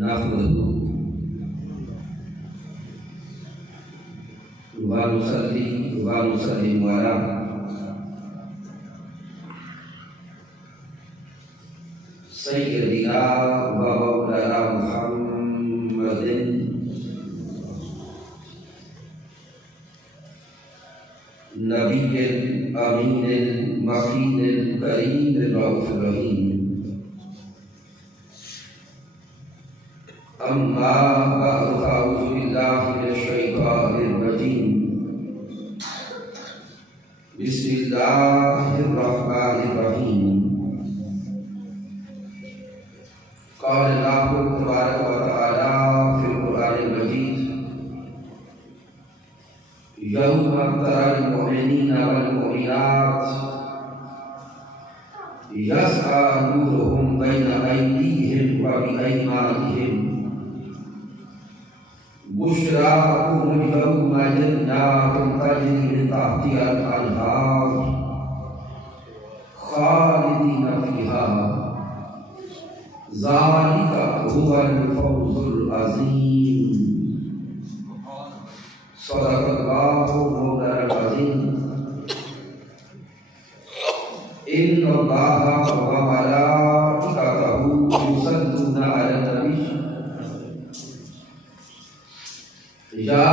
نحمده ونصلي ونسلم على سيدنا ومولانا محمد نبي الأمين المكين الكريم الرؤوف الرحيم. أما بعد فأعوذ بالله من الشيطان الرجيم. بسم الله الرحمن الرحيم. قال الله تبارك وتعالى في القرآن المجيد: يوم ترى المؤمنين والمؤمنات يسعى نورهم بين أيديهم وبأيمانهم بشراكم اليوم جنات تجري من تحتها الأنهار خالدين فيها ذلك هو الفوز العظيم. صدق الله مولانا العظيم. إن الله وملائكته يصلون على النبي يا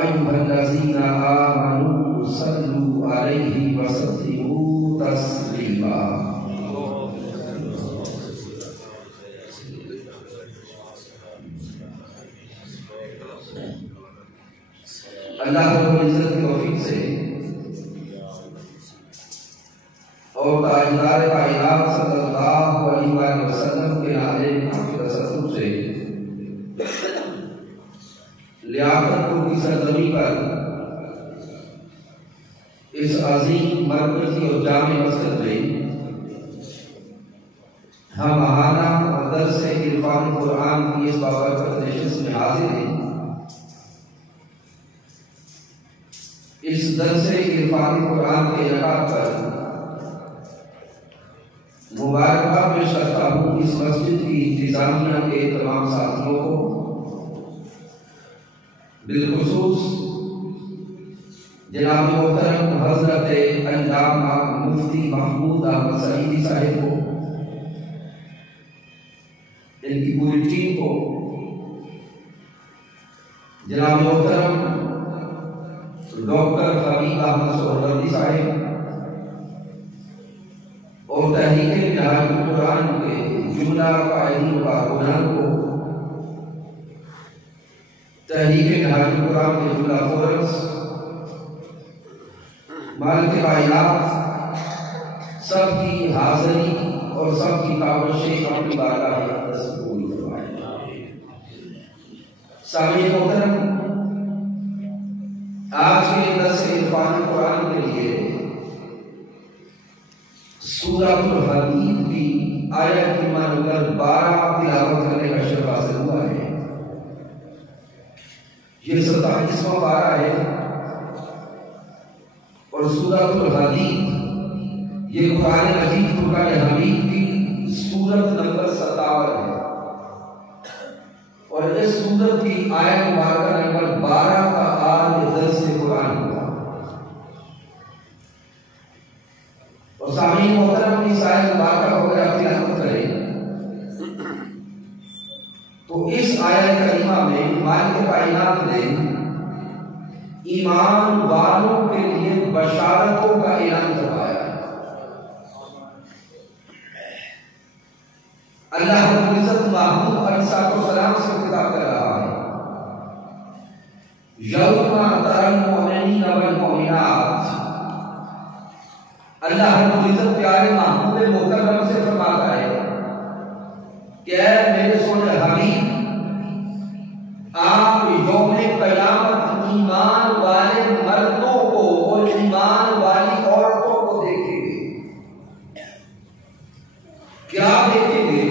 أيها الذين آمنوا صلوا عليه وسلموا تسليما. اللہ رب العزت کی توفیق سے اور تاجدار کائنات صلی اللہ علیہ وسلم کے نالے کے تسلط سے لیاقت پور کی سرزمین پر اس عظیم مرکزی اور جامع مسجد میں ہم ماہانہ اور درس عرفان قرآن کی اس بابرکت نشست میں حاضر ہیں. اس درس عرفان قرآن کے انعقاد پر مبارکباد پیش کرتا ہوں اس مسجد کی انتظامیہ کے تمام ساتھیوں کو، بالخصوص جناب محترم حضرت علامہ مفتی محمود احمد سعیدی صاحب کو، ان کی پوری ٹیم کو، جناب محترم ڈاکٹر حبیب احمد سہروردی صاحب اور تحریک منہاج القرآن کے جملہ قائدین و کارکنان کو، تحریک منہاج القرآن کے جملہ فورمز، مالک کائنات سب کی حاضری اور سب کی کاوشیں اپنی بارگاہ اقدس میں پوری فرمائیں. سامعین محترم، آج کے درس عرفان قرآن کے لیے سورۃ الحدید کی آیت نمبر 12 تلاوت کرنے کا شرف حاصل ہوا ہے. یہ 27واں پارہ ہے اور سورۃ الحدید یہ قرآن مجید فرقان حمید کی سورت نمبر 57 ہے اور اس سورت کی آیت مبارکہ نمبر 12 کا آج درس قرآن ہوا. اور سامعین محترم اس آیت مبارکہ کو اگر آپ تلاوت کریں تو اس آیت کریمہ میں مالک کائنات نے ایمان والوں کے لیے بشارتوں کا اعلان کروایا ہے. اللہ رب العزت محمود علیہ السلام سے خطاب کر رہا ہے: یوم تری المؤمنین والمؤمنات. اللہ رب العزت پیارے محبوب محترم سے فرماتا ہے کہ اے میرے سونے حبیب، آپ یوم قیامت ایمان والے مردوں کو اور ایمان والی عورتوں کو دیکھیں گے. کیا دیکھیں گے؟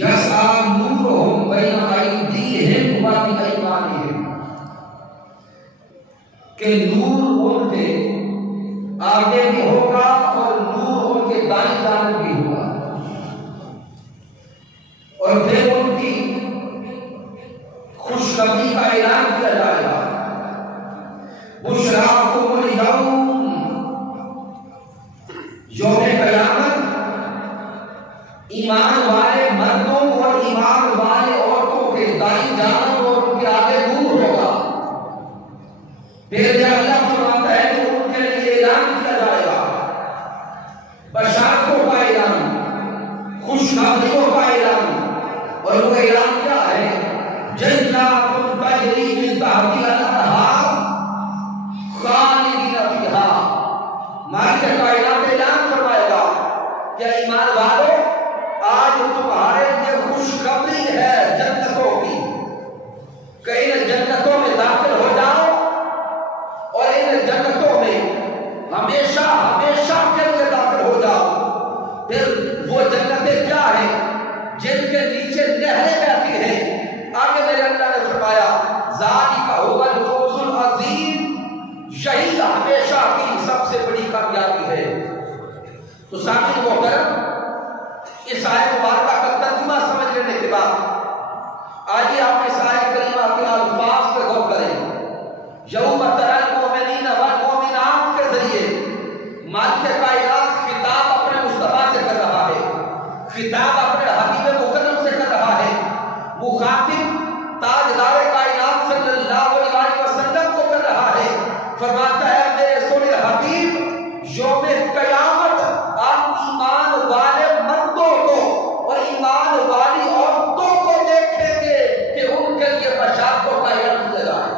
یسعی نورہم بین ایدیہم وبایمانہم، کہ نور ان کے آگے بھی ہوگا اور نور ان کے دائیں جانب بھی ہوگا، اور پھر ان کی خوشخبری کا اعلان کیا جائے گا. بشراکم الیوم، یوم قیامت ایمان والے مردوں اور ایمان والے عورتوں کے دائیں جانب اور ان کے آگے دور ہوگا. پھر جب اللہ فرماتا ہے تو ان کے لیے اعلان کیا جائے گا، بشارتوں کا اعلان، خوشخبریوں کا اعلان. اور وہ اعلان کیا ہے؟ جنات تجری من تحتها الانہار خالدین فیہا. مالک کائنات اعلان فرمائے گا کہ ایمان والو، آج تمہارے لیے خوشخبری ہے جنتوں کی، کہ ان جنتوں میں داخل ہو جاؤ اور ان جنتوں میں ہمیشہ ہمیشہ کے لیے داخل ہو جاؤ. پھر وہ جنتیں کیا ہیں؟ جن کے نیچے نہریں بہتی ہیں. آگے میرے اللہ نے فرمایا ذالک ھو الفوز العظیم، یہی ہمیشہ کی سب سے بڑی کامیابی ہے. تو سامعین محترم، اس آیت مبارکہ کا ترجمہ سمجھ لینے کے بعد آئیے آپ اس آیت کریمہ کے الفاظ پہ غور کریں. یوم تری المؤمنین والمؤمنات کے ذریعے مالک کائنات خطاب اپنے مصطفیٰ سے کر رہا ہے، خطاب اپنے حبیب مکرم سے کر رہا ہے. مخاطب تاجدار کائنات صلی اللہ علیہ وسلم کو کر رہا ہے. فرماتا ہے میرے سونے حبیب، یوم قیامت آپ ایمان والے مردوں کو اور ایمان والی عورتوں کو دیکھیں گے کہ ان کے لیے بشارتوں کا اعلان کیا جائے.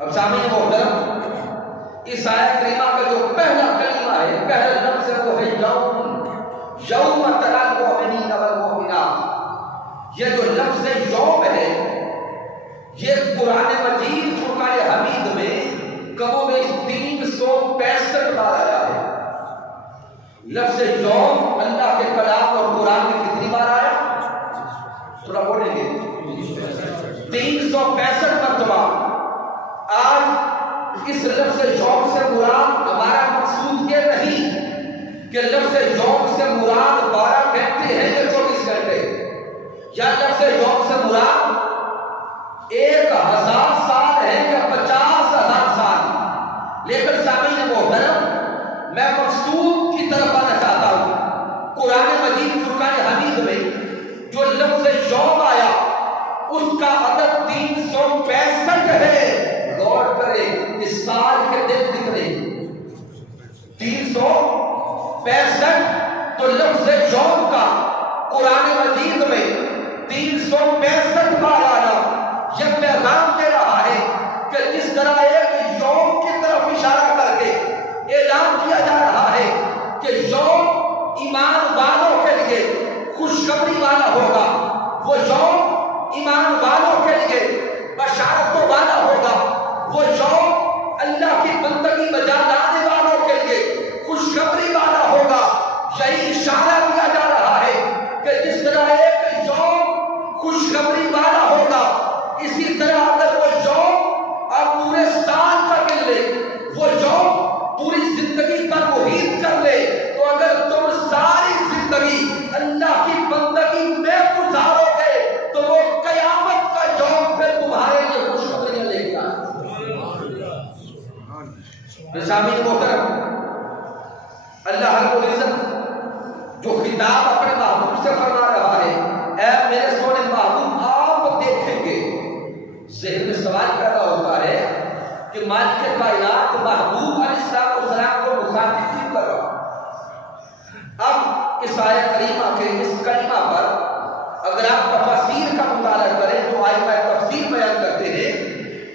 اب سامعین محترم، اس آیت کریمہ کا جو پہلا کلمہ ہے، پہلا لفظ ہے، وہ ہے یوم. یوم تری المؤمنین والمؤمنات. یہ جو لفظ یوم ہے، یہ قرآن مجید فرقان حمید میں کم و بیش 365 بار آیا ہے. لفظ یوم اللہ کے کلام اور قرآن میں کتنی بار آیا؟ تھوڑا بولیں گے. 365 مرتبہ. آج اس لفظ یوم سے مراد ہمارا مقصود یہ نہیں کہ لفظ یوم سے مراد 12 گھنٹے ہیں یا 24 گھنٹے، یا لفظ یوم سے مراد 1000 سال ہے یا 50,000 سال. لیکن سامعین محترم، میں مقصود کی طرف آنا چاہتا ہوں. قرآن مجید فرقان حمید میں جو لفظ یوم آیا اس کا عدد 365 ہے. غور کریں، اس سال کے دن کتنے؟ 365. تو لفظ یوم کا قرآن مجید میں 365 بار آنا یہ پیغام دے رہا ہے کہ جس طرح ایک یوم کی طرف اشارہ کر کے اعلان کیا جا رہا ہے کہ یوم ایمان والوں کے لیے خوشخبری والا ہوگا، وہ یوم ایمان والوں کے لیے بشارتوں والا ہوگا، وہ یوم اللہ کی بندگی بجا لانے والوں کے لیے خوشخبری والا ہوگا. یہی اشارہ کیا جا رہا ہے کہ جس طرح ایک یوم خوشخبری والا ہوگا، اسی طرح اگر وہ یوم آپ پورے سال کا مل لے، وہ یوم پوری زندگی پر محیط کر لے، تو اگر تم ساری زندگی اللہ کی بندگی میں گزارو گے تو وہ قیامت کا یوم پھر تمہارے لیے خوشخبریاں لے کے آئے. سامعین محترم، اللہ رب العزت جو خطاب اپنے محبوب سے فرما رہا ہے، اے میرے سونے محبوب آپ دیکھیں گے. ذہن میں سوال پیدا ہوتا ہے کہ مالک کائنات محبوب علیہ السلام کو مخاطب کیوں کر رہا؟ اب اس آیت کریمہ کے اس کلمہ پر اگر آپ تفسیر کا مطالعہ کریں تو آئمہ تفسیر بیان کرتے ہیں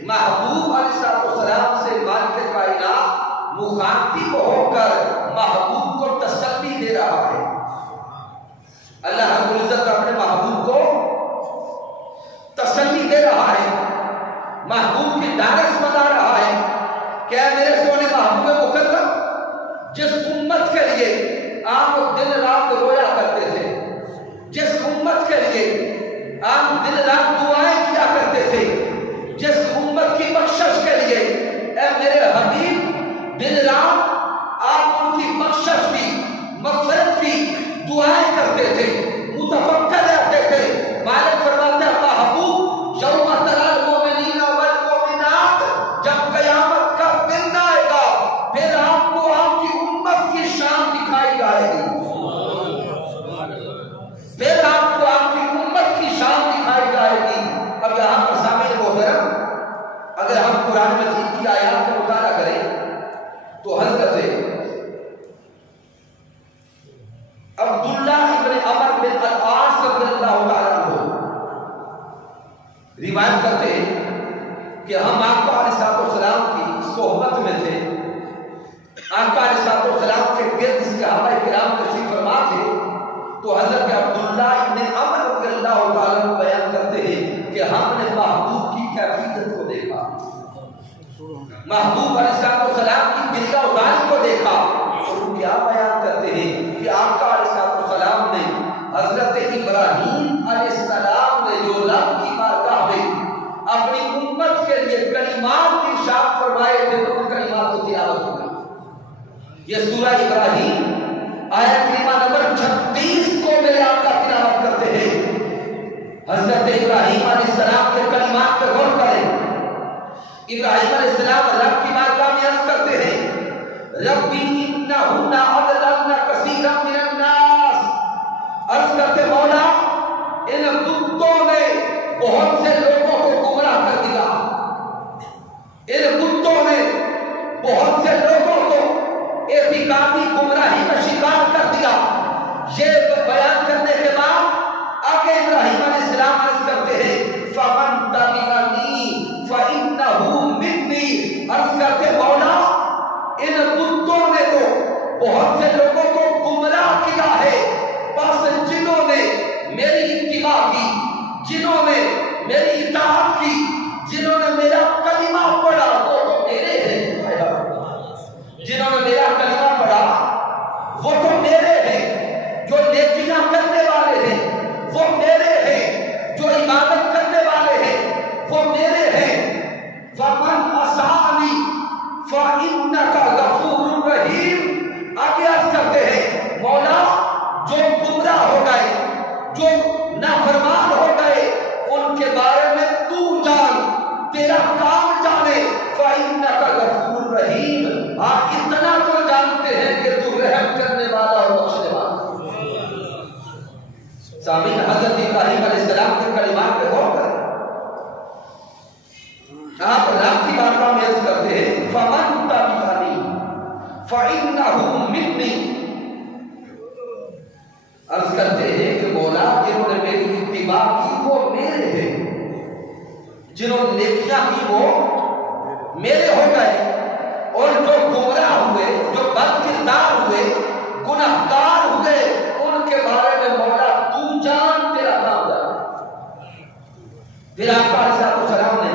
محبوب علیہ السلام سے مالک کائنات مخاطب ہو کر محبوب کو تسلی دے رہا ہے. اللہ رب العزت اپنے محبوب کو تسلی دے رہا ہے، محبوب کی ڈھارس بنا رہا ہے کہ اے میرے سونے محبوب مکرم، جس امت کے لیے آپ دن رات رویا کرتے تھے، جس امت کے لیے آپ دن رات دعائیں کیا کرتے تھے، جس امت کی بخشش کے لیے اے میرے حبیب دن رات آپ ان کی بخشش کی، مغفرت کی دعائیں کرتے تھے، متفکر رہتے تھے. مالک فرماتے ہیں محبوب پھر آپ کو آپ کی امت کی شان دکھائی جائے گی۔ اب یہاں پر سامنے محترم اگر ہم قرآن مجید کی آیات کا مطالعہ کریں تو حضرت عبداللہ ابن عمر بن العاص رضی اللہ تعالیٰ عنہ روایت کرتے ہیں کہ ہم آقا علیہ السلام کی صحبت میں تھے، آقا علیہ السلام کے گرد صحابہ کرام تشریف فرما تھے، تو حضرت عبداللہ ابن عمر رضی اللہ تعالیٰ عنہ بیان کرتے ہیں کہ ہم نے محبوب کی کیفیت کو دیکھا، محبوب علیہ السلام کی گریہ ازاری کو دیکھا، اور وہ کیا بیان کرتے ہیں کہ آقا علیہ السلام نے حضرت ابراہیم علیہ السلام نے جو رب کی بارگاہ میں اپنی امت کے لیے کلمات ارشاد فرمائے تھے تو ان کلمات کو تلاوت ہوگا۔ یہ سورہ ابراہیم آیت کریمہ نمبر 36 کو میرے آقا تلاوت کرتے ہیں۔ حضرت ابراہیم علیہ السلام کے کلمات پر غور کریں۔ ابراہیم علیہ السلام رب کی بارگاہ میں عرض کرتے ہیں ربی انہن اضللن کثیرا من الناس، عرض کرتے مولا ان بتوں نے بہت سے لوگوں کو گمراہ کر دیا، ان بتوں نے بہت سے لوگوں کو اعتقادی گمراہی کا شکار کر دیا۔ یہ بیان کرنے کے بعد آگے ابراہیم علیہ السلام عرض کرتے ہیں فمن تبعنی فإنہ منی، عرض کرتے مولا ان بتوں نے تو بہت سے لوگوں کو گمراہ کیا ہے، بس جنہوں نے میری اتباع کی، جنہوں نے میری اطاعت کی، جنہوں نے میرا کلمہ پڑھا وہ تو میرے ہیں، جنہوں نے میرا کلمہ پڑھا وہ تو میرے ہیں، جو نیکیاں کرنے والے ہیں وہ میرے ہیں، جو عبادت کرنے والے ہیں وہ میرے ہیں۔ وَمَنْ أَسَانِي فَإِنَّكَ غَفُورٌ رَحِيمٌ، آگے عرض کرتے ہیں مولا جو گمراہ ہو گئے، جو نافرمان ہو گئے، ان کے بارے میں تو جان، تیرا کام جانے، فَإِنَّكَ غَفُورٌ رَحِيمٌ، آپ اتنا تو جانتے ہیں کہ تو رحم کرنے والا اور بخشنے والا۔ سامعین حضرت ابراہیم علیہ السلام کے کلمات پہ غور کریں، یہاں پر رب کی بارگاہ میں عرض کرتے ہیں فمن تبعنی فإنہ منی، عرض کرتے ہیں کہ مولا جنہوں نے میری اتباع کی وہ میرے ہیں، جنہوں نے نیکیاں کی وہ میرے ہو گئے، اور جو گمراہ ہوئے، جو بد کردار ہوئے، گناہگار ہوئے، ان کے بارے میں مولا تو جان، تیرا کام جان۔ پھر آقا علیہ السلام نے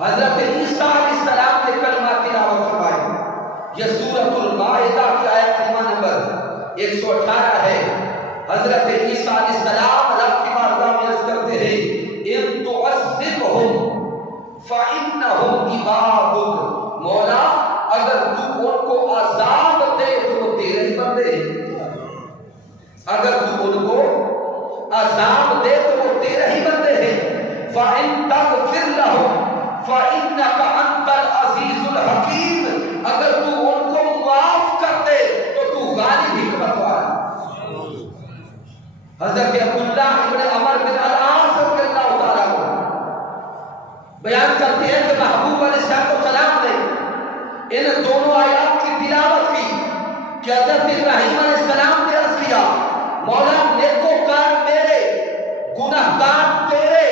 حضرت عیسیٰ علیہ السلام کے کلمات تلاوت فرمائے۔ یہ سورۃ المائدہ کی آیت کریمہ نمبر 118 ہے۔ حضرت عیسیٰ علیہ السلام رب کی بارگاہ میں عرض کرتے ہیں ان تعذبہم فإنہم عبادک، مولا اگر تو ان کو عذاب دے تو وہ تیرے ہی بندے ہیں، اگر تو ان کو عذاب دے تو وہ تیرے ہی بندے ہیں۔ فإن تغفر لهم فإنك أنت العزيز الحكيم، اگر تو ان کو معاف کر دے تو تو غالب حکمت والا۔ حضرت عبداللہ ابن عمر بن العاص رضی اللہ تعالیٰ عنہ بیان کرتے ہیں کہ محبوب علیہ السلام نے ان دونوں آیات کی تلاوت کی کہ حضرت ابراہیم علیہ السلام نے عرض کیا مولا نیکوکار میرے، گناہگار تیرے،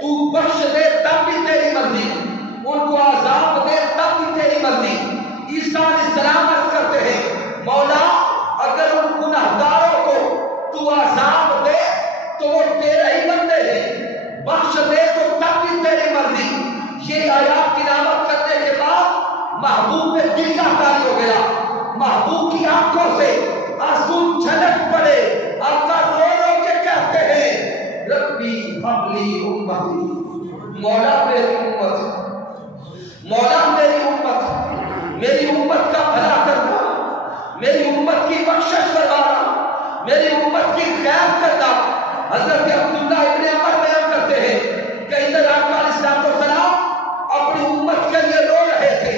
تو بخش دے تب بھی تیری مرضی، ان کو عذاب دے تب بھی تیری مرضی۔ عیسیٰ علیہ السلام عرض کرتے ہیں مولا اگر ان گناہگاروں کو تو عذاب دے تو وہ تیرے ہی بندے ہیں، بخش دے تو تب بھی تیری مرضی۔ یہ آیات تلاوت کرنے کے بعد محبوب میں گریہ طاری ہو گیا، محبوب کی آنکھوں سے آنسو چھلک پڑے، آقا رو رو کے کہتے ہیں ربی حبلی امتی، مولا میری امت، مولا میری امت، میری امت کا بھلا کرنا، میری امت کی بخشش فرمانا، میری امت کی خیر کرنا۔ حضرت عبداللہ ابن عمر بیان کرتے ہیں کہ ادھر آقا علیہ السلام اپنی امت کے لیے رو رہے تھے،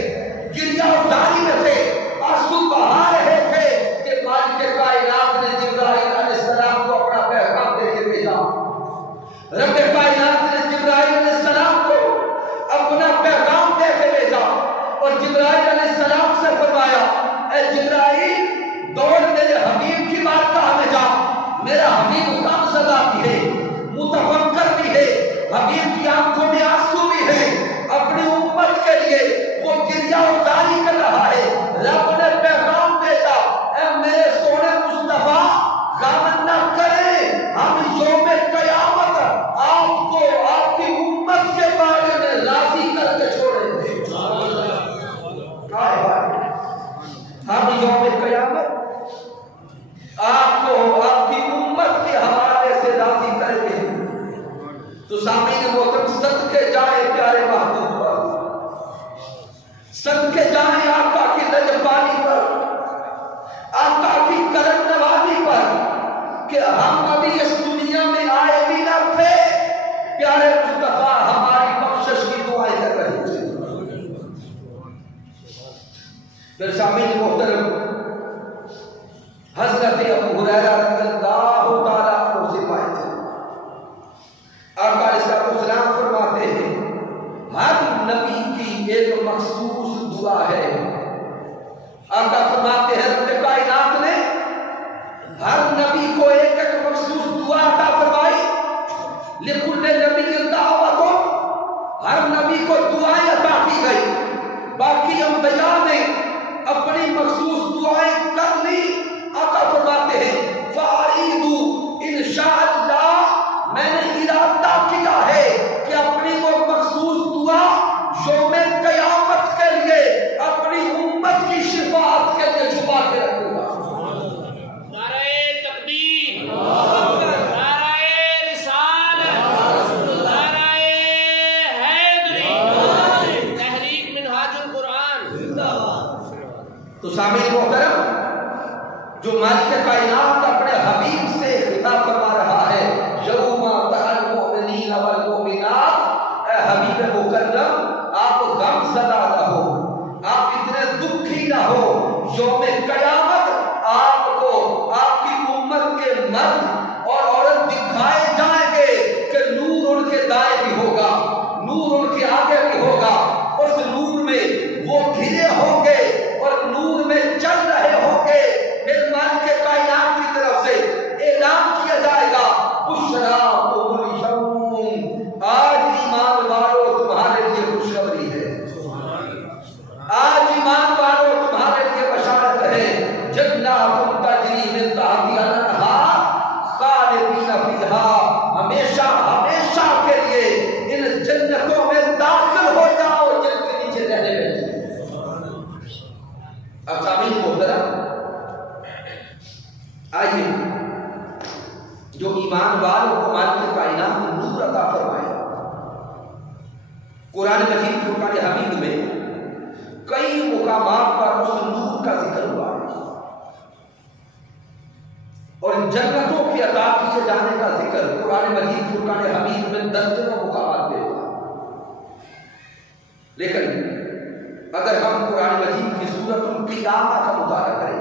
گریہ ازاری میں تھے، آنسو بہا رہے تھے کہ مالک کائنات نے جبرائیل علیہ السلام کو اپنا کبھی اس دنیا میں آئے بھی نہ تھے، پیارے مصطفیٰ ہماری بخشش کی دعائیں کر رہے تھے۔ پھر سامعین محترم، حضرت ابو ہریرہ رضی اللہ تعالیٰ عنہ سے روایت ہے، آقا علیہ السلام فرماتے ہیں ہر نبی کی ایک مخصوص دعا ہے۔ آقا فرماتے ہیں رب کائنات نے ہر نبی کو ایک ایک مخصوص دعا عطا فرمائی، لکل نبی دعوت، ہر نبی کو دعائیں عطا کی گئی، باقی انبیاء نے اپنی مخصوص دعائیں کر لی۔ آقا فرماتے ہیں فَأَعِيدُوا انشاءاللہ، میں نے ارادہ کیا ہے کہ اپنی وہ مخصوص دعا یوم قیامت کے لیے اپنی امت کی شفاعت کے لیے چھپا کے رکھوں گا۔ نعرہ تکبیر، نعرہ رسالت، نعرہ حیدری، تحریک منہاج القرآن۔ تو سامعین محترم، جو مالک کائنات اپنے حبیب سے خطاب فرما رہا ہے، یوم تری المؤمنین والمؤمنات، اے حبیب مکرم آپ غم زدہ نہ ہو، آپ اتنے دکھی نہ ہو، یوم قیامت آپ کو آپ کی امت کے مرد اور عورت دکھائے جائیں گے کہ نور ان کے دائیں بھی ہوگا، نور ان کے آگے بھی ہوگا، اس نور میں وہ گھرے ہوں گے اور نور میں چل رہے ہوں گے۔ پھر مالک کائنات کی طرف سے اعلان کیا جائے گا بشراکم اليوم، آج ایمان والوں تمہارے لیے خوشخبری ہے، آج ایمان والوں تمہارے لیے بشارت ہے، جنات تجری من تحتہا الانہار خالدین فیہا، ہمیشہ ہمیشہ کے لیے ان جنتوں میں داخل ہو جاؤ جن کے نیچے رہنے میں۔ اب سامعین محترم، آئیے جو ایمان والوں کو مالک کائنات نے نور عطا فرمایا، قرآن مجید فرقان حمید میں کئی مقامات پر اس نور کا ذکر ہوا ہے اور جنتوں کی عطا کیے جانے کا ذکر قرآن مجید فرقان حمید میں درجنوں مقامات پہ ہوا۔ لیکن اگر ہم قرآن مجید کی سورۃ القیامہ کا مطالعہ کریں،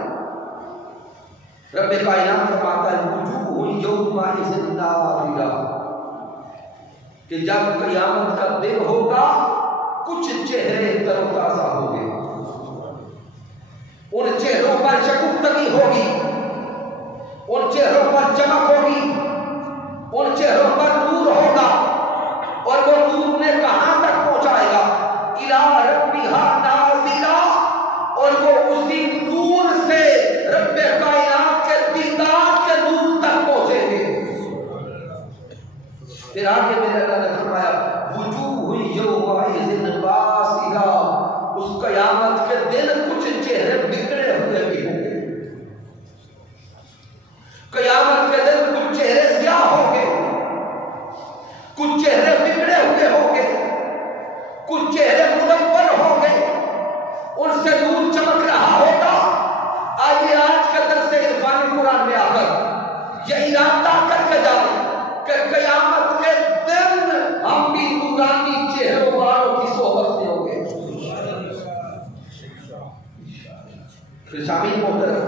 رب کائنات فرماتا ہے وجوہ یومئذ ناظرہ، کہ جب قیامت کا دن ہوگا کچھ چہرے تر و تازہ ہوں گے، ان چہروں پر شگفتگی ہوگی، ان چہروں پر چمک ہوگی، ان چہروں پر نور ہوگا، اور وہ نور نے کہاں تک پہنچائے گا؟ الی ربھا ناظرہ، اور وہ اسی نور سے رب کائنات کے دیدار کے نور تک پہنچیں گے۔ پھر آگے میرے اللہ نے فرمایا وجوہ یومئذ باسرہ، اس قیامت کے دن کچھ چہرے بگڑے ہوئے بھی ہوں گے، قیامت کے دن کچھ چہرے سیاہ ہوں گے، کچھ چہرے بگڑے ہوئے ہوں گے، کچھ چہرے منور ہوں گے، ان سے نور چمک رہا ہوگا۔ آئیے آج کے درس عرفانی قرآن میں آ کر یہ ارادہ کر کے جائیں کہ قیامت کے دن ہم بھی نورانی چہروں والوں کی صحبت میں ہوں گے۔ پھر سامعین محترم،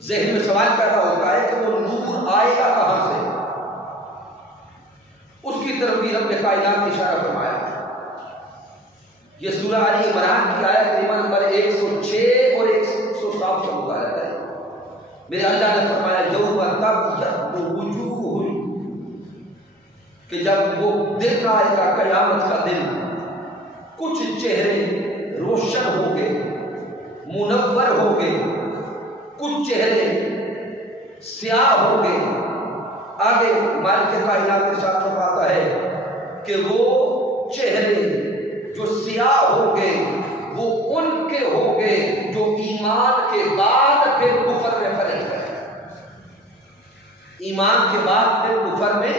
ذہن میں سوال پیدا ہوتا ہے کہ وہ نور آئے گا کہاں سے؟ اس کی طرف بھی رب کائنات نے اشارہ فرمایا۔ یہ سورہ آل عمران کی آیت نمبر 106 اور 107 کا مطالعہ ہے۔ میرے اللہ نے فرمایا یوم تبیض وجوہ، کہ جب وہ دن آئے گا قیامت کا دن، کچھ چہرے روشن ہوں گے، منور ہوں گے، کچھ چہرے سیاہ ہوں گے۔ آگے مالک کائنات ارشاد فرماتا ہے کہ وہ چہرے جو سیاہ ہوں گے وہ ان کے ہوں گے جو ایمان کے بعد پھر کفر میں پلٹ گئے، ایمان کے بعد پھر کفر میں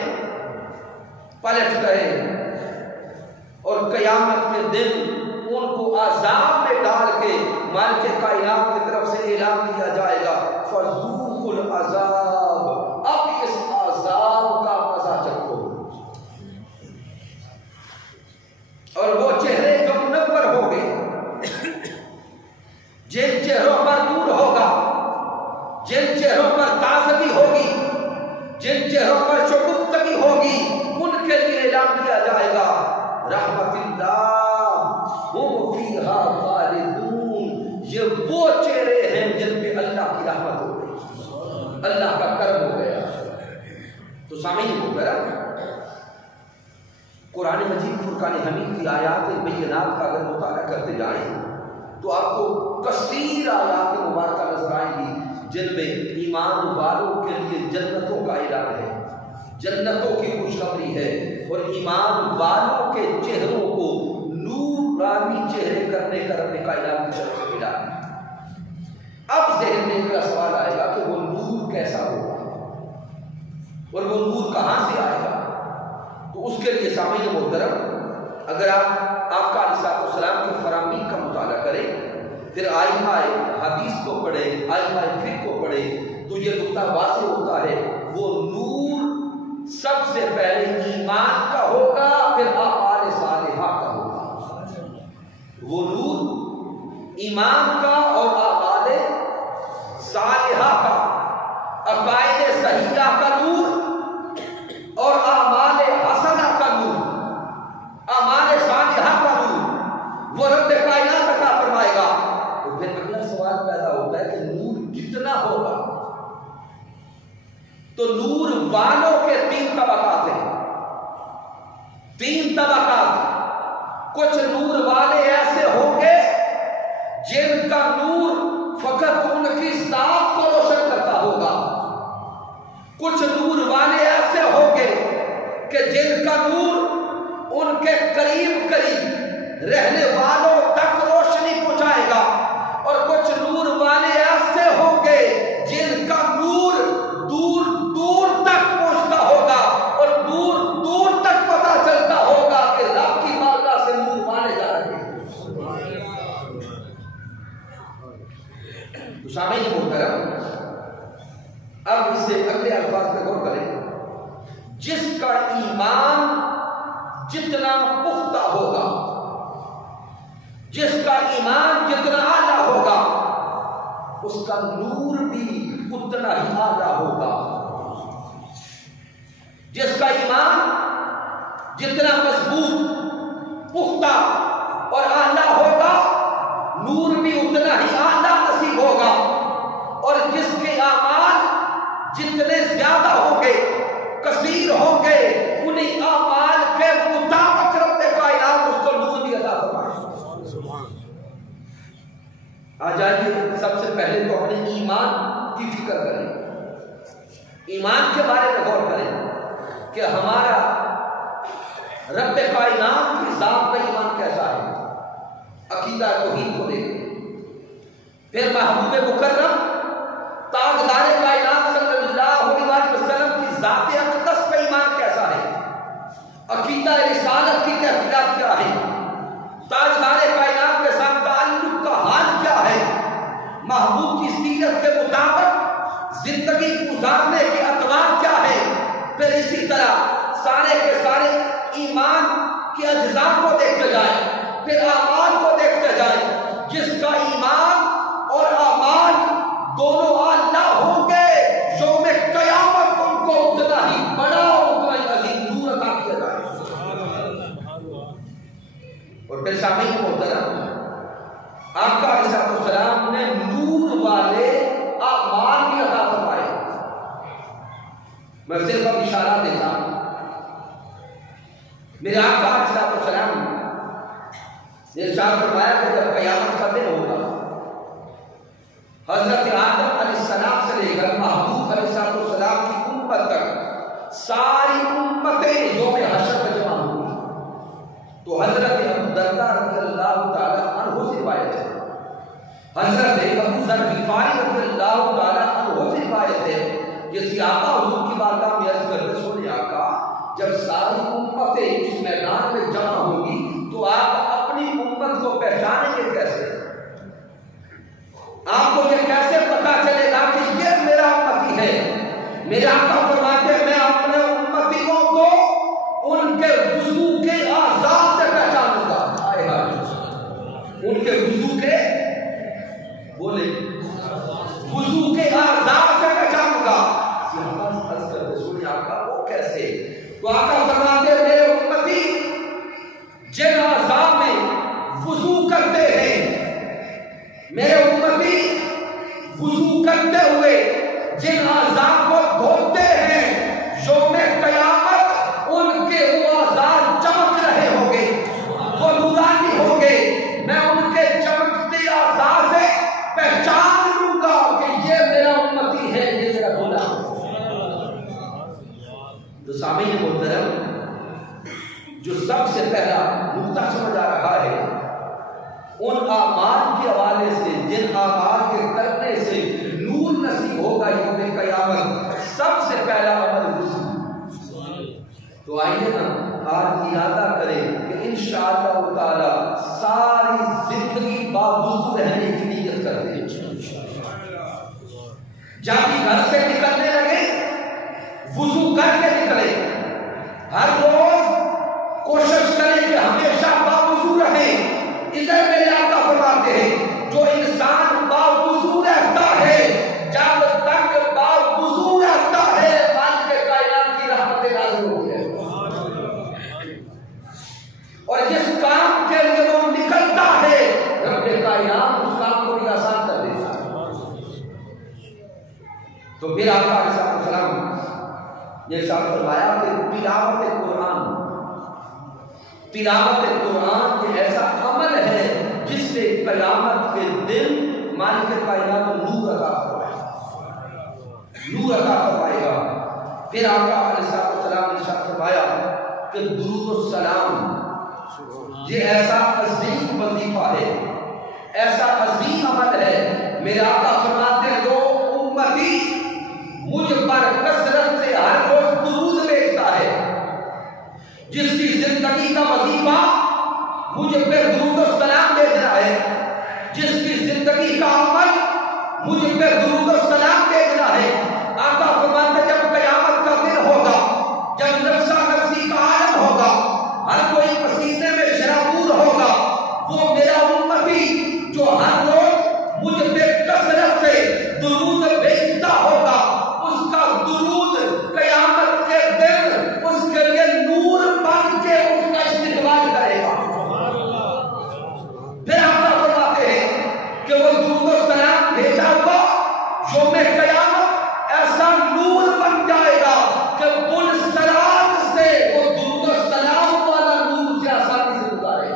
پلٹ گئے، اور قیامت کے دن ان کو عذاب میں ڈال کے مالک کائنات کی طرف سے اعلان کیا جائے گا فذوقوا العذاب دیا جائے گا رحمت اللہ ہم فیہا خالدون، یہ وہ چہرے ہیں جن پہ اللہ کی رحمت ہو گئی، اللہ کا کرم ہو گیا۔ تو سامعین محترم، قرآن مجید فرقان حمید کی آیات بینات کا اگر مطالعہ کرتے جائیں تو آپ کو کثیر آیات مبارکہ نظر آئیں گی جن میں ایمان والوں کے لیے جنتوں کا اعلان ہے، جنتوں کی خوشخبری ہے، اور ایمان والوں کے چہروں کو نورانی چہرے کرنے کا رب کا اعلان کی طرف سے اعلان ہے۔ اب ذہن میں میرا سوال آئے گا کہ وہ نور کیسا ہوگا اور وہ نور کہاں سے آئے گا؟ تو اس کے لیے سامعین محترم، اگر آپ آقا علیہ السلام کی فرامین کا مطالعہ کریں، پھر آئمہ حدیث کو پڑھیں، آئمہ فقہ کو پڑھیں، تو یہ نقطہ واضح ہوتا ہے وہ نور سب سے پہلے ایمان کا ہوگا، پھر اعمال صالحہ کا ہوگا۔ وہ نور ایمان کا اور اعمال صالحہ کا، عقائد صحیحہ کا نور اور اعمال حسنہ کا نور، اعمال صالحہ کا نور وہ رب کائنات عطا فرمائے گا۔ تو پھر اگلا سوال پیدا ہوتا ہے کہ نور کتنا ہوگا؟ تو نور والوں کے تین طبقات ہیں، تین طبقات۔ کچھ نور والے ایسے ہوں گے جن کا نور فقط ان کی ذات کو روشن کرتا ہوگا، کچھ نور والے ایسے ہوں گے کہ جن کا نور ان کے قریب قریب رہنے والوں تک روشنی پہنچائے گا، اور کچھ نور والے ایسے ہوں گے جن کا نور دور دور تک پہنچتا ہوگا اور دور دور تک پتہ چلتا ہوگا کہ رب کی بارگاہ سے نور مانے جا رہے ہیں۔ تو سامعین محترم، اب اس سے اگلے الفاظ پہ غور کریں۔ جس کا ایمان جتنا پختہ ہوگا، جس کا ایمان جتنا اعلیٰ ہوگا، اس کا نور بھی اتنا ہی اعلیٰ ہوگا۔ جس کا ایمان جتنا مضبوط، پختہ اور اعلیٰ ہوگا، نور بھی اتنا ہی اعلیٰ نصیب ہوگا، اور جس کے اعمال جتنے زیادہ ہوں گے، کثیر ہوں گے، انہیں اعمال کے مطابق رب کائنات اس کو نور بھی عطا فرمائے۔ آ جائیے سب سے پہلے تو اپنے ایمان کی فکر کریں، ایمان کے بارے میں غور کریں کہ ہمارا رب کائنات کی ذات کا ایمان کیسا ہے۔ عقیدہ توحید کو دیکھیں، پھر محبوب مکرم تاجدار کائنات صلی اللہ علیہ وسلم کی ذات اقدس کا ایمان کیسا ہے، عقیدہ رسالت کی کیفیت کیا ہے، تاجدار کائنات کے ساتھ تعلق کا حال کیا ہے، محبوب کی سیرت کے مطابق زندگی گزارنے کے اطوار کیا ہے۔ پھر اسی طرح سارے کے سارے ایمان کے اجزاء کو دیکھتے جائیں، پھر اعمال کو دیکھتے جائیں۔ جس کا ایمان اور اعمال دونوں اعلیٰ ہوں گے، یوم قیامت ان کو اتنا ہی بڑا اور اتنا ہی عظیم نور عطا کیا جائے۔ اور پھر سامعین محترم، آقا علیہ السلام نے نور والے اعمال بھی عطا فرمائے۔ میں صرف اب اشارہ دیتا ہوں، میرے آقا علیہ السلام نے ارشاد فرمایا کہ جب قیامت کا دن ہوگا، حضرت آدم علیہ السلام سے لے کر محبوب علیہ السلام کی امت تک ساری امتیں یوم حشر میں جمع ہوں گی۔ تو حضرت ابو درداء رضی اللہ تعالی عنہ سے روایت ہے، حضرت ابو ذر غفاری رضی اللہ تعالی عنہ سے روایت ہے، جس آقا حضور کی بارگاہ میں عرض کرتے سونے آقا جب ساری امتیں اس میدان میں جمع ہوں گی تو آپ اپنی امت کو پہچانیں گے کیسے؟ آپ کو یہ کیسے پتا چلے گا کہ یہ میرا امتی ہے؟ میرے آقا فرماتے ہیں میں اپنے امتیوں کو ان کے وضو کے اعضاء سے پہچانوں گا۔ ان کے وضو کے بولے وضو کے اعضاء سے پہچانوں گا۔ وہ کیسے؟ تو آقا فرماتے ہیں میرے امتی تو سامعین محترم، جو سب سے پہلا نقطہ سمجھ آ رہا ہے ان اعمال کے حوالے سے جن اعمال کے کرنے سے نور نصیب ہوگا یوم قیامت، سب سے پہلا عمل وضو۔ تو آئیے نا آج ارادہ کریں کہ انشاءاللہ تعالی ساری زندگی باوضو رہنے کی نیت کرتے ہیں۔ جب بھی گھر سے نکلنے لگے وضو کر کے نکلے، ہر روز کوشش کریں کہ ہمیشہ باوضو رہیں۔ ادھر میرے آقا فرماتے ہیں جو انسان باوضو رہتا ہے، جب تک باوضو رہتا ہے مالک کائنات کی رحمت نازل ہوتی ہے، اور جس کام کے لیے وہ نکلتا ہے رب کائنات اس کام کو بھی آسان کر دیتا ہے۔ تو پھر آقا علیہ السلام نے ارشاد فرمایا کہ تلاوت قرآن یہ ایسا عمل ہے جس سے قیامت کے دن مالک کائنات نور عطا فرمائے گا۔ پھر آقا علیہ السلام نے ارشاد فرمایا کہ درود و سلام یہ ایسا عظیم وظیفہ ہے، ایسا عظیم عمل ہے، میرے آقا فرماتے ہیں جو امتی مجھ پر کثرت سے ہر روز درود بھیجتا ہے، جس کی زندگی کا وظیفہ مجھے پہ درود و سلام بھیجنا ہے، جس کی زندگی کا عمل مجھے پہ درود و سلام بھیجنا ہے، آقا فرماتے ہیں جب قیامت کا دن ہوگا، جب نفسا نفسی کا عالم ہوگا، ہر کوئی پسینے میں شرابور ہوگا، وہ میرا امتی جو ہر روز مجھے پہ کثرت سے درود بھیجتا ہوگا، اس کا درود قیامت کے دن اس کے لیے نور بن کے اس کا استقبال کرے گا۔ پھر آپ فرماتے ہیں کہ وہ درود و سلام بھیجا ہوا یوم قیامت ایسا نور بن جائے گا کہ پل صراط سے وہ درود و سلام والا نور سے آسانی سے گزارے گا۔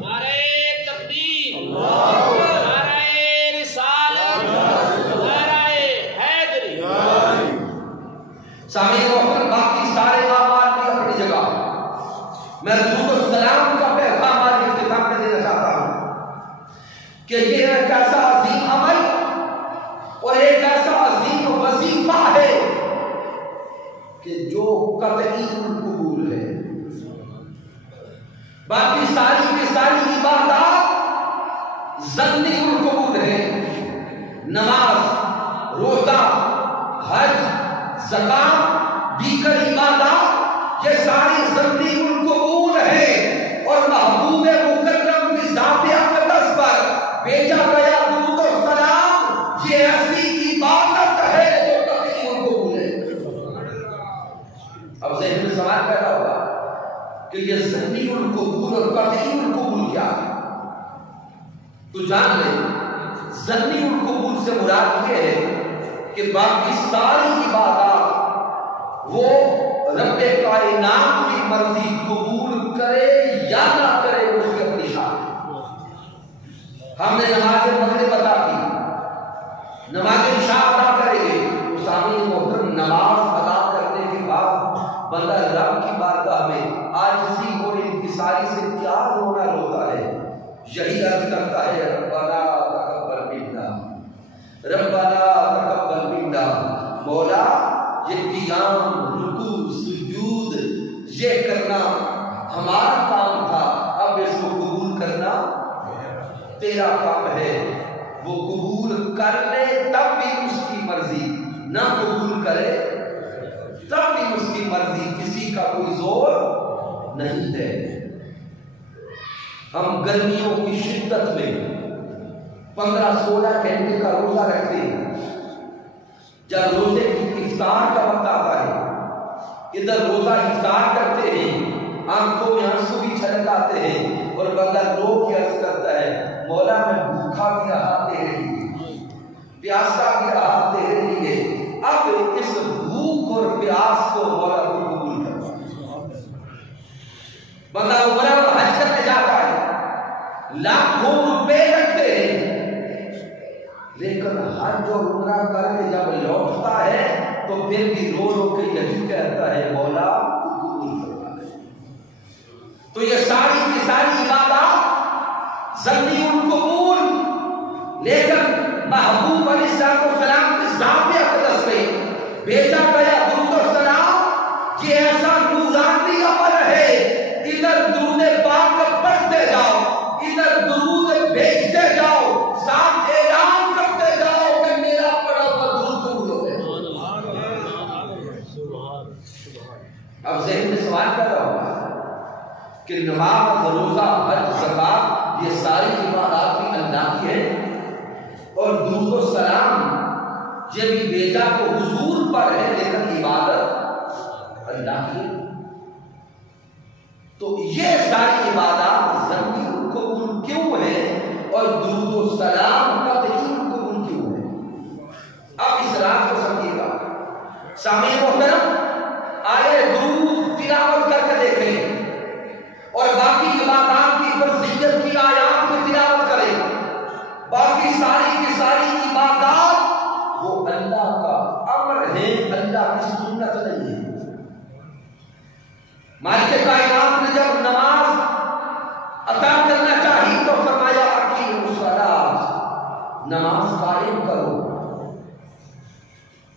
نعرہ تکبیر، نعرہ رسالت، نعرہ حیدری۔ سامعین محترم، باقی سارے اعمال کی اپنی جگہ، میں درود و سلام کا پیغام آج اختتام میں دینا چاہتا ہوں کہ یہ ایک ایسا عظیم عمل اور ایک ایسا عظیم وظیفہ ہے کہ جو قطعی قبول ہے۔ باقی ساری کی ساری عبادات ظنی قبول ہے، نماز، روزہ، حج، زکات، دیگر عبادات یہ ساری ظنی قبول ہے، اور محبوب مکرم کی ذات اقدس پر بھیجا گیا درود و سلام یہ ایسی عبادت ہے جو قطعی قبول ہے۔ اب ذہن میں سوال پیدا ہوگا کہ یہ ظنی قبول اور قطعی قبول کیا ہے؟ تو جان لیں ظنی قبول سے مراد یہ ہے کہ باقی ساری عبادات وہ رب کائنات کی مرضی قبول کرے یا نہ کرے اس کی اپنی شان ہے۔ ہم نے نماز مغرب ادا کی، نماز عشاء ادا کریں گے، تو سامعین محترم نماز ادا کرنے کے بعد بندہ رب کی بارگاہ میں عاجزی اور انکساری سے کیا رونا روتا ہے، یہی عرض کرتا ہے ربنا تقبل منا، ربنا تقبل منا، مولا یہ قیام، رکوع، سجود یہ کرنا ہمارا کام تھا، اب اس کو قبول کرنا تیرا کام ہے۔ وہ قبول کر لے تب بھی اس کی مرضی، نہ قبول کرے تب بھی اس کی مرضی، کسی کا کوئی زور نہیں ہے۔ ہم گرمیوں کی شدت میں 15-16 گھنٹے کا روزہ رکھتے ہیں، جب روزے کی افطار کا وقت آتا ہے ادھر روزہ افطار کرتے ہیں، آنکھوں میں آنسو بھی چھلک آتے ہیں اور بندہ رو کے عرض کرتا ہے مولا میں بھوکا بھی رہا تیرے لیے، پیاسا بھی رہا تیرے لیے، اب اس بھوک اور پیاس کو مولا کو قبول کرو۔ بندہ عمرہ اور حج کرنے جاتا ہے، لاکھوں روپے لگتے ہیں، لیکن حج اور عمرہ کر کے جب لوٹتا ہے تو پھر بھی رو رو کے یہی کہتا ہے مولا قبول فرما دے۔ تو یہ ساری کی ساری عبادات ضمنی القبول، لیکن محبوب علیہ السلام کی ذات اقدس میں بھیجا گیا درود و سلام یہ ایسا نورانی عمل ہے، ادھر درود پاک پڑھتے جاؤ، ادھر درود بھیجتے جاؤ، ساتھ اعلان کرتے جاؤ کہ میرا پڑھا ہوا درود قبول ہو گیا۔ اب ذہن میں سوال پیدا ہوگا کہ نماز، روزہ، حج، زکات یہ ساری عبادات بھی اللہ کی ہیں، اور درود و سلام یہ بھی بیٹا کو حضور پر ہے لیکن عبادت اللہ کی۔ تو یہ ساری عبادات ضمنی قبول کیوں ہے اور درود و سلام قطعی قبول کیوں ہے؟ اب اس رات کو سمجھیے گا سامعین محترم، آئے درود تلاوت کر کے دیکھیں اور باقی عبادات کی فرضیت کی آیات میں تلاوت کریں۔ باقی ساری کی ساری عبادات وہ اللہ کا امر ہے، اللہ کی سنت نہیں ہے۔ مالک کائنات نے جب نماز عطا کرنا چاہی تو فرمایا اقیموا الصلاۃ، نماز قائم کرو۔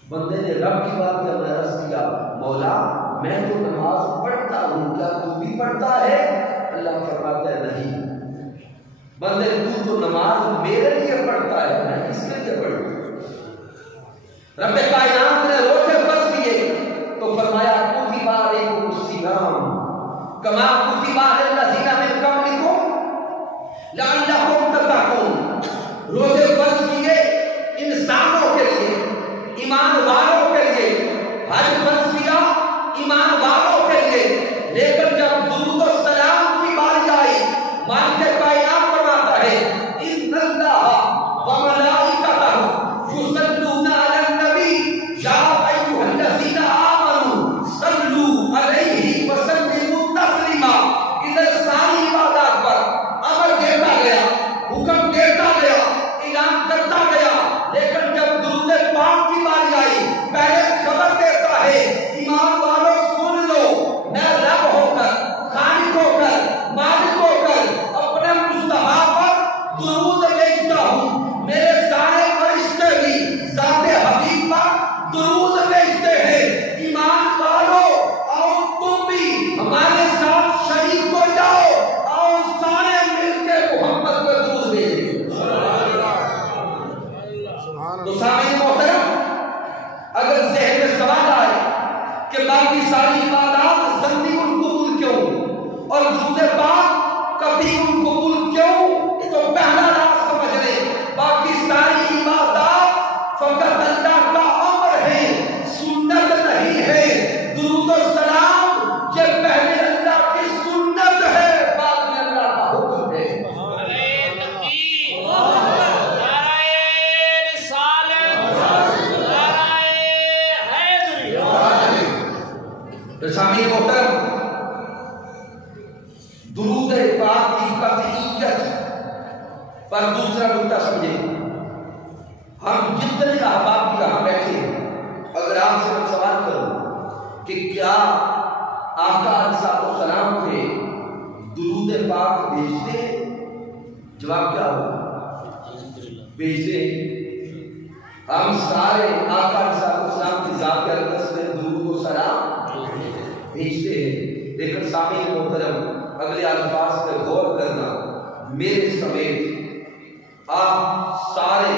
بندے نے رب کی بات جب عرض کیا مولا میں تو نماز پڑھتا ہوں، کیا تو بھی پڑھتا ہے؟ اللہ فرماتا ہے نہیں بندے، تو نماز میرے لیے پڑھتا ہے، میں کس کے لیے پڑھتا ہوں؟ رب کائنات نے روزے فرض کیے تو فرمایا کتب علیکم الصیام کما کتب علی الذین من قبلکم لعلکم تتقون۔ روزے فرض کیے انسانوں کے لیے، ایمان والوں کے لیے، حج فرض کیا ایمان والوں کے لیے، لیکن جب درود و سلام کی باری آئی مالک کائنات فرماتا ہے ان اللہ وملائکتہ یصلون علی النبی یا ایھا الذین آمنوا صلوا علیہ وسلموا تسلیما۔ ادھر ساری عبادات پر امر دیتا گیا، حکم دیتا گیا، اعلان کرتا گیا، لیکن جب درود پاک کی باری آئی پہلے خبر دیتا ہے ایمان والوں سن لو، میں رب ہو کر، خالق ہو کر، مالک ہو کر اپنے مصطفیٰ پر درود بھیجتا ہوں، میرے سارے فرشتے بھی ذات حبیب پر درود بھیجتے ہیں۔ ایمان والوں آؤ تم بھی ہمارے ساتھ شریک ہو جاؤ، آؤ سارے مل کے محمد پر درود بھیجیں۔ تو سامعین محترم، اگر ذہن میں سوال آئے کہ باقی ساری عبادات ضمنی القبول کیوں اور درود پاک قطعی القبول کیوں، تو پہلا راز سمجھ لیں باقی ساری عبادات فقط اللہ کا امر ہے، سنت نہیں ہے۔ درود و سلام یہ پہلے اللہ کی سنت ہے، بعد میں اللہ کا حکم ہے۔ نعرہ تکبیر، نعرہ رسالت، نعرہ حیدری۔ سامعین محترم، درود پاک کی قطعیت پر دوسرا نکتہ سمجھیں۔ ہم جتنے احباب بھی یہاں بیٹھے ہیں، اگر آپ سے میں سوال کروں کہ کیا آقا علیہ السلام پہ درود پاک بھیجتے ہیں؟ جواب کیا ہوگا؟ بھیجتے ہیں۔ ہم سارے آقا علیہ السلام کی ذات اقدس میں درود و سلام بھیجتے ہیں، لیکن سامعین محترم اگلے الفاظ پر غور کرنا، میرے سمیت آپ سارے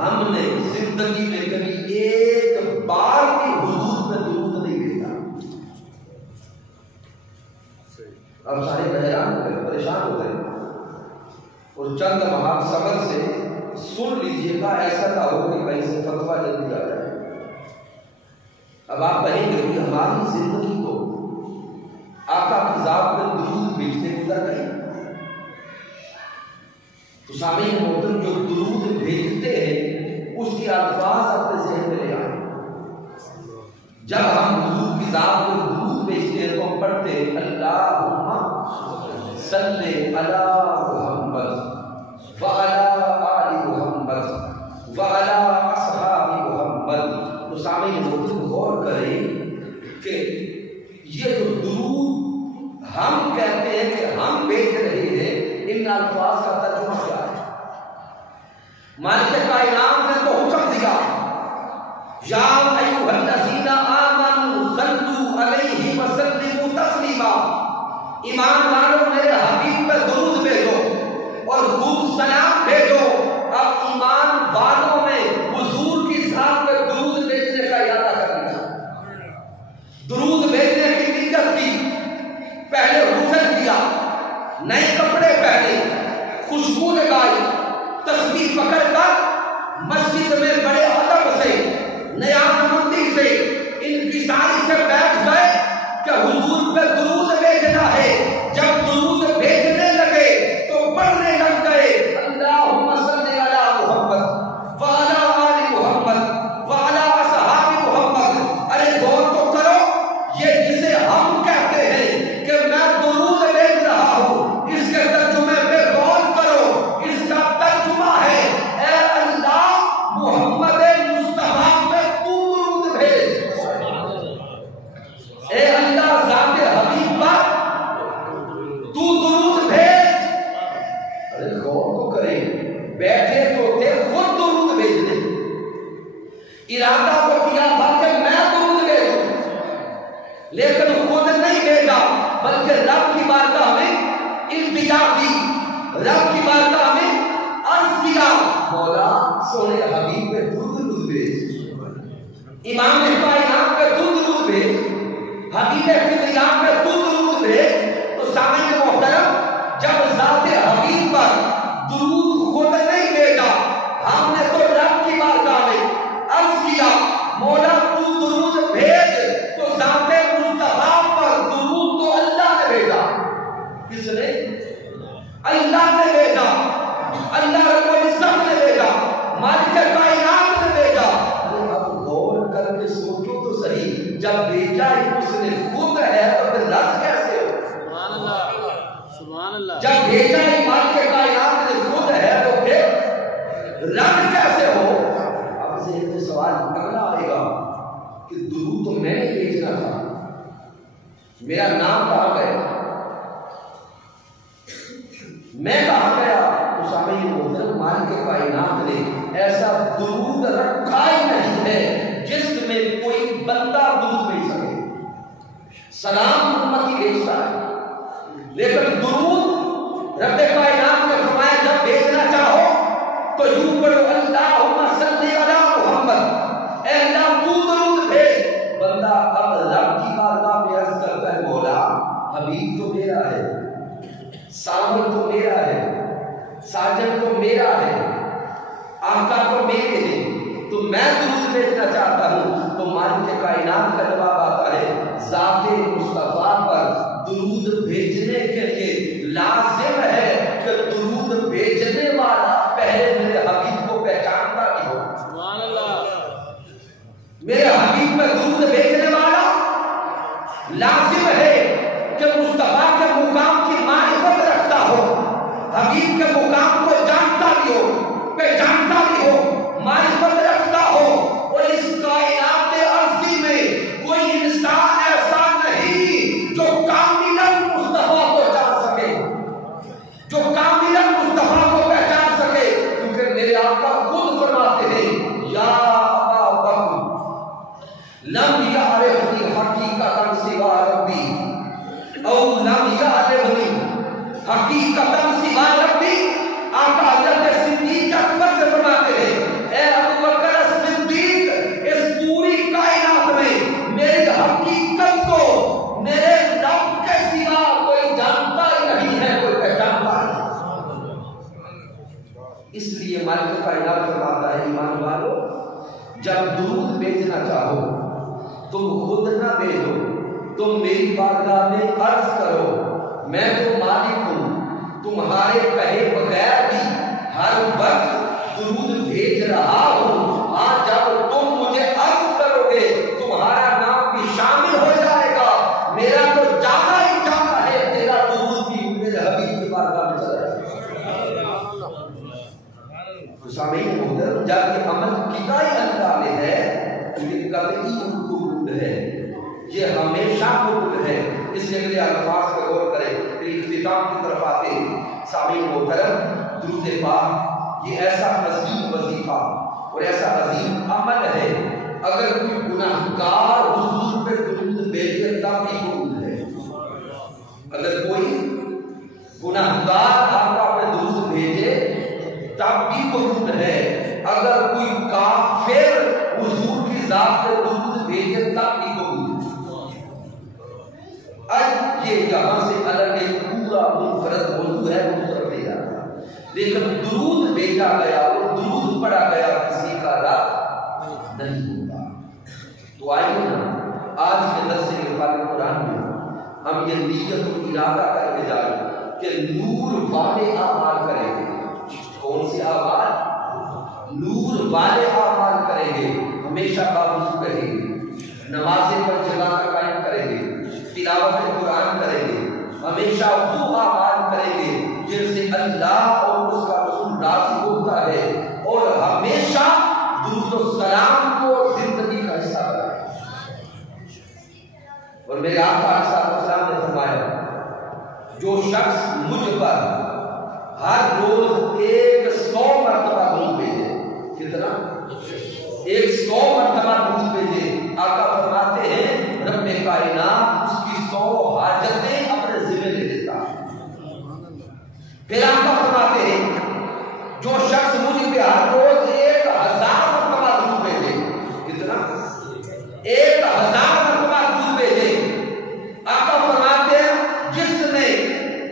ہم نے زندگی میں کبھی ایک بار بھی حضور میں درود نہیں بھیجا۔ اب سارے بحران ہو گئے، پریشان ہو گئے، اور چند مہار صبر سے سن لیجیے گا، ایسا نہ ہو کہ کہیں سے فتویٰ جلدی آ جائے۔ اب آپ کہیں گے کہ ہماری زندگی کو آقا کی ذات میں درود بھیجتے گزر گئی، تو سامعین محترم جو درود بھیجتے ہیں اس کے الفاظ اپنے ذہن میں لے آئیں۔ جب ہم حضور کی ذات میں درود بھیجتے ہیں تو ہم پڑھتے ہیں اللہم صلی علی محمد وعلی آل محمد وعلی اصحاب محمد۔ تو سامعین محترم مالک کائنات نے تو حکم دیا یا ایھا الذین آمنوا صلوا علیہ وسلموا تسلیما، ایمان والوں میرے حبیب پہ درود بھیجو اور خوب سلام بھیجو۔ اب ایمان والوں میں حضور کی ذات پہ درود بھیجنے کا ارادہ کر لیا، درود بھیجنے کی نیت کی، پہلے غسل کیا، نئے کپڑے پہنے، خوشبو لگائی، تسبیح پکڑ کر مسجد میں بڑے ادب سے نیازمندی سے انکساری سے بیٹھ گئے کہ حضور پہ درود بھیجنا ہے۔ جب درود بھیجنے لگے تو پڑھنے لگ گئے اللہم صلی علی محمد وعلی آل محمد وعلی اصحاب محمد۔ ارے غور تو کرو، یہ جسے ہم کہتے ہیں کہ میں درود بھیج رہا ہوں، اس کے ترجمے پہ غور کرو، اس کا ترجمہ ہے اے اللہ محمد مصطفیٰ پہ تو درود بھیج، اے اللہ ذات حبیب پر تو درود بھیج۔ ارے غور تو کریں، بیٹھے تو تھے خود درود بھیجنے، ارادہ تو کیا تھا کہ میں درود بھیجوں، لیکن خود نہیں بھیجا بلکہ رب کی بارگاہ میں التجا کی، رب کی بارگاہ میں عرض کیا مولا سونے حبیب پہ درود بھیج، امام کائنات پہ درود بھیج، حبیب کبریاء پہ درود بھیج۔ تو سامعین محترم، جب ذات حبیب پر درود خود نہیں بھیجا، ہم نے تو رب کی بارگاہ میں عرض کیا مولا تو درود بھیج، تو ذات مصطفیٰ پر درود تو اللہ نے بھیجا۔ کس نے؟ اللہ نے بھیجا، اللہ رب العزت نے بھیجا، مالک کائنات نے بھیجا۔ اب غور کر کے سوچو تو صحیح، جب بھیجا ہی اس نے خود ہے تو پھر رد کیسے ہو؟ سبحان اللہ، سبحان اللہ۔ جب بھیجا ہی مالک کائنات نے خود ہے تو پھر رد کیسے ہو؟ اب ذہن میں سوال اگلا آئے گا کہ درود تو میں نے بھیجنا تھا، میرا نام کہاں گیا، میں کہاں گیا؟ تو سامعین محترم، مالک کائنات نے ایسا درود رکھا ہی نہیں ہے جس میں کوئی بندہ درود بھیج سکے۔ سلام امتی بھیجتا ہے، لیکن درود رب کائنات نے فرمایا جب بھیجنا چاہو تو یوں پڑھو اللہم صلی علی محمد، اے اللہ تو درود بھیج۔ بندہ اب رب کی بارگاہ میں عرض کرتا ہے مولا حبیب تو میرا ہے، سامن تو میرا ہے، ساجن تو میرا ہے، آقا تو میرے ہیں، تو میں درود بھیجنا چاہتا ہوں۔ تو مالک کائنات کا جواب آتا ہے ذات مصطفیٰ پر درود بھیجنے کے لیے لازم ہے کہ درود بھیجنے والا پہلے میرے حبیب کو پہچانتا بھی ہو۔ سبحان اللہ۔ میرے حبیب پہ درود بھیجنے والا لازم ہے کہ مصطفیٰ کے مقام کی معرفت رکھتا ہو، حبیب کے مقام کو جانتا بھی ہو، پہچانتا بھی ہو، معرفت رکھتا ہو۔ اور اس کائنات ارضی میں کوئی انسان ایسا نہیں جو کاملاً مصطفیٰ کو جان سکے، جو کاملاً مصطفیٰ کو پہچان سکے، کیونکہ میرے آقا خود فرماتے ہیں یا ابا بکر لم یعرفنی حقیقتاً سوا ربی او لم یعرفنی حقیقتاً سوا ربی۔ آقا حضرت صدیق اکبر سے فرماتے ہیں اے ابو بکر صدیق، اس پوری کائنات میں میری حقیقت کو میرے رب کے سوا کوئی جانتا ہی نہیں ہے، کوئی پہچانتا نہیں۔ اس لیے مالک کائنات فرماتا ہے ایمان والو جب درود بھیجنا چاہو تم خود نہ بھیجو، تم میری بارگاہ میں عرض کرو میں تو مالک ہوں، تمہارے کہے بغیر بھی ہر وقت درود بھیج رہا ہوں۔ آج جب تم مجھے عرض کرو گے تمہارا نام بھی شامل ہو جائے گا، میرا تو جانا ہی جانا ہے، تیرا درود بھی میرے حبیب کی بارگاہ میں چلا جائے گا۔ تو سامعین محترم، جب یہ عمل کیا ہی اللہ نے ہے تو یہ کبھی قبول ہے، یہ ہمیشہ قبول ہے۔ اس سے اگلے الفاظ پر غور کریں، اختتام کی طرف آتے ہیں۔ سامعین محترم، درود پاک یہ ایسا عظیم وظیفہ اور ایسا عظیم عمل ہے، اگر کوئی گناہگار حضور پہ درود بھیجے تب بھی قبول ہے۔ اگر کوئی گناہگار آقا پہ درود بھیجے تب بھی قبول ہے، اگر کوئی کافر حضور کی ذات پہ درود بھیجے تب بھی قبول ہے۔ اب یہ یہاں سے الگ ایک پورا منفرد موضوع ہے، وہ طرف لے جاتا ہے، لیکن درود بھیجا گیا اور درود پڑھا گیا کسی کا رد نہیں ہوتا۔ تو آئیے نا آج کے درس رفاق قرآن میں ہم یہ نیت و ارادہ کر کے جائیں کہ نور والے اعمال کریں گے۔ کون سے اعمال؟ نور والے اعمال کریں گے، ہمیشہ پابند کریں گے، نمازیں پر جگہ کا قائم کریں گے، تلاوت قرآن کریں گے، ہمیشہ وہ اعمال کریں گے جن سے اللہ اور اس کا رسول راضی ہوتا ہے، اور ہمیشہ درود و سلام کو زندگی کا حصہ بنائیں۔ اور میرے آقا علیہ السلام نے فرمایا جو شخص مجھ پر ہر روز 100 مرتبہ درود بھیجے، کتنا؟ 100 مرتبہ درود بھیجے، آقا فرماتے ہیں رب کائنات اس کی 100 حاجتیں اپنے ذمہ لے لیتا ہے۔ پھر آقا فرماتے ہیں جو شخص مجھ پہ ہر روز 1000 مرتبہ درود بھیجے، کتنا؟ 1000 مرتبہ درود بھیجے، آقا فرماتے ہیں جس نے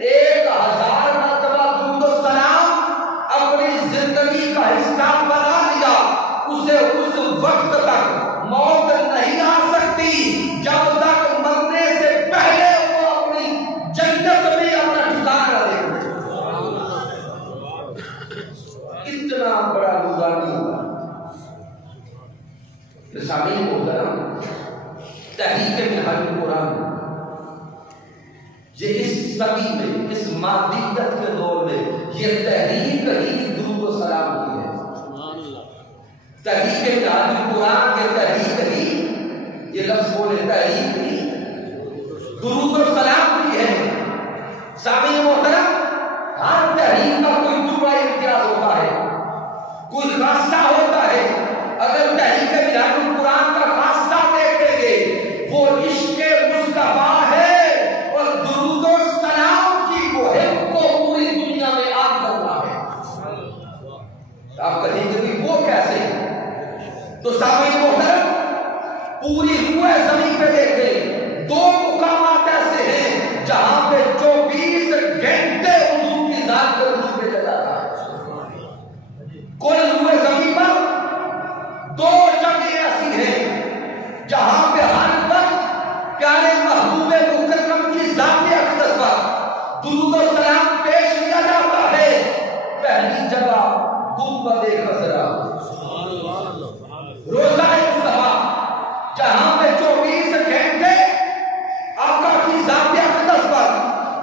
1000 مرتبہ درود و سلام اپنی زندگی کا حصہ بنا لیا، اسے اس وقت تک موت نہیں آ سکتی جب تک مرنے سے پہلے وہ اپنی جنت میں اپنا ٹھکانہ دے۔ اتنا بڑا نورانی سامعین محترم، تحریک منہاج القرآن یہ اس صدی میں، اس مادیت کے دور میں یہ تحریک ہی درود و سلام کی ہے۔ تحریک منہاج القرآن یہ تحریک ہی، یہ لفظ بولے تحریک ہی درود و سلام کی ہے۔ سامعین محترم، ہر تحریک کا کوئی جملہ امتیاز ہوتا ہے، کوئی خاصہ ہوتا ہے۔ اگر تحریک منہاج القرآن کا خاصہ دیکھیں گے وہ عشق مصطفیٰ ہے اور درود و سلام کی مہم کو پوری دنیا میں عام کرنا ہے۔ آپ کہیں گے کہ وہ کیسے؟ تو سامعین محترم، پوری روح زمین پہ دیکھیں 2 مقامات ایسے ہیں جہاں پہ 24 گھنٹے حضور کی ذات پر درود بھیجا جاتا ہے۔ کل روح زمین پر 2 جگہیں ایسی ہیں جہاں پہ ہر وقت پیارے محبوب مکرم کی ذات اقدس پر درود و سلام پیش کیا جاتا ہے۔ پہلی جگہ گنبد خضرا، روضہ مصطفیٰ، جہاں پہ 24 گھنٹے آقا کی ذات اقدس پر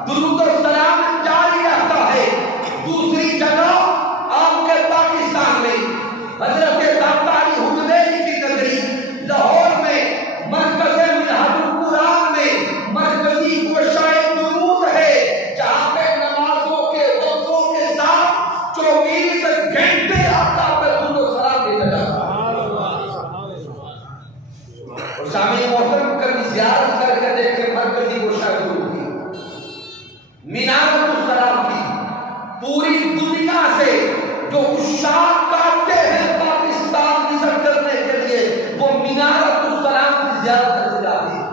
درود و سلام جاری رہتا ہے۔ دوسری جگہ آپ کے پاکستان میں حضرت داتا علی حجویری کی نگری لاہور میں مرکز منہاج القرآن میں مرکزی گوشائے درود ہے، جہاں پہ نمازوں کے وقفوں کے ساتھ 24 گھنٹے آقا پہ درود و سلام بھیجا جاتا ہے۔ اور سامعین محترم، کبھی زیارت کر کے دیکھیں مرکزی گوشائے درود کی، مینارۃ السلام کی، پوری دنیا سے جو عشاق آتے ہیں پاکستان وزٹ کرنے کے لیے وہ مینارۃ السلام کی زیارت کرتے جاتے ہیں۔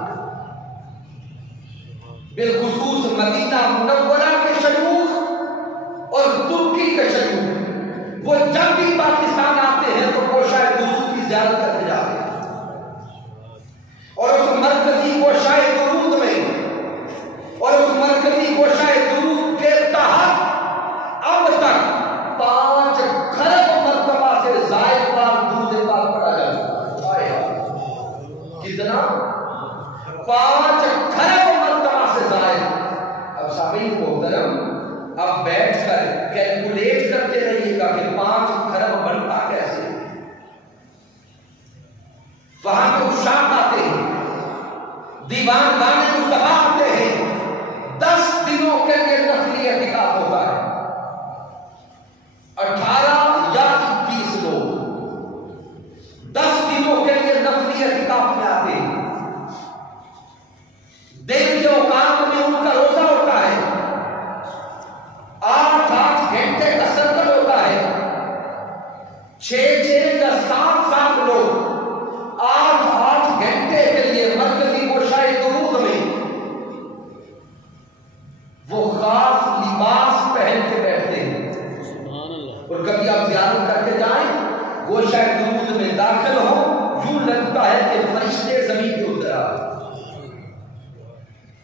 بالخصوص مدینہ منورہ کے شیوخ اور ترکی کے شیوخ وہ جب بھی پاکستان آتے ہیں تو گوشائے درود کی زیارت کرتے جاتے ہیں، اور اس مرکزی گوشائے درود میں اور اس مرکزی گوشائے درود کے تحت اب تک 5 خرب مرتبہ سے زائد بار درود پاک پڑھا جا چکا ہے۔ کتنا؟ 5 خرب مرتبہ سے زائد۔ اب سامعین محترم، اب بیٹھ کر کیلکولیٹ کرتے رہیے گا کہ 5 خرب بنتا کیسے۔ وہاں پہ عشاق آتے ہیں، دیوان گانے مصطفیٰ آتے ہیں، 10 دنوں کے لیے نفلی اعتکاف ہوتا ہے۔ 18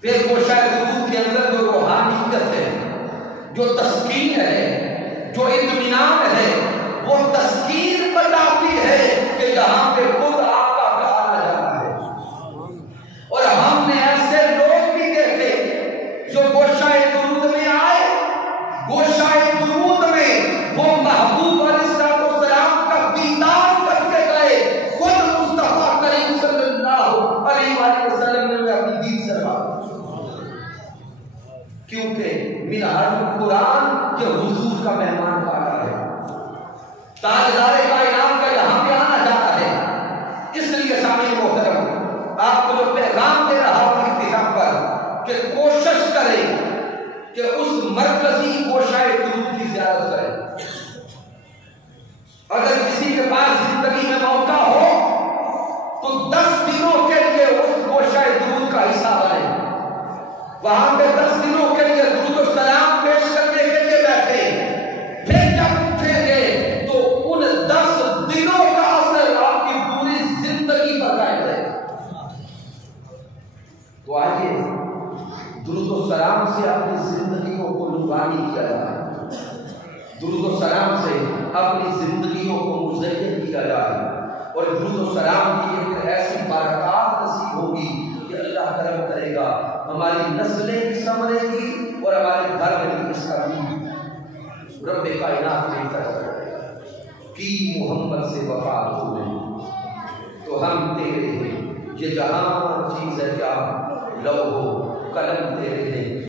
پھر وہ شاید درود کے اندر جو روحانیت ہے، جو تسکین ہے، جو اطمینان ہے، وہ تسکین بتاتی ہے کہ یہاں پہ خود آپ کا گھر آنا جانا ہے۔ اور ہم نے ایسے لوگ بھی دیکھے جو گوشائے درود میں آئے، گوشائے درود میں وہ محبوب علیہ السلام کا دیدار کر کے گئے، خود مصطفیٰ کریم صلی اللہ علیہ وآلہ وسلم نے اپنی دید سے بات، کیونکہ منہاج القرآن کے حضور کا مہمان بانا ہے، تاجدار کائنات کا یہاں پہ آنا جاتا ہے۔ اس لیے سامعین محترم، آپ کو جو پیغام دے رہا ہوں اختتام پر کہ کوشش کریں کہ اس مرکزی گوشائے درود کی زیارت کریں۔ اگر کسی کے پاس زندگی میں موقع ہو تو 10 دنوں کے لیے اس گوشائے درود کا حصہ بنے، وہاں پہ 10 دنوں کے لیے درود و سلام پیش کرنے کے لیے بیٹھے، پھر جب اٹھیں گے تو ان 10 دنوں کا اثر آپ کی پوری زندگی پر قائم رہے۔ تو آئیے درود و سلام سے اپنی زندگیوں کو نورانی کیا جائے، درود و سلام سے اپنی زندگیوں کو مزین کیا جائے، اور درود و سلام کی ایک ایسی برکات نصیب ہوگی کہ اللہ کرم کرے گا، ہماری نسلیں بھی سنورے گی اور ہمارے گھر میں بھی اس کا بھی رب کائنات میں کی محمد سے وفا ہو گئی تو ہم تیرے ہیں، یہ جہاں چیز ہے کیا، لوح و قلم تیرے ہیں۔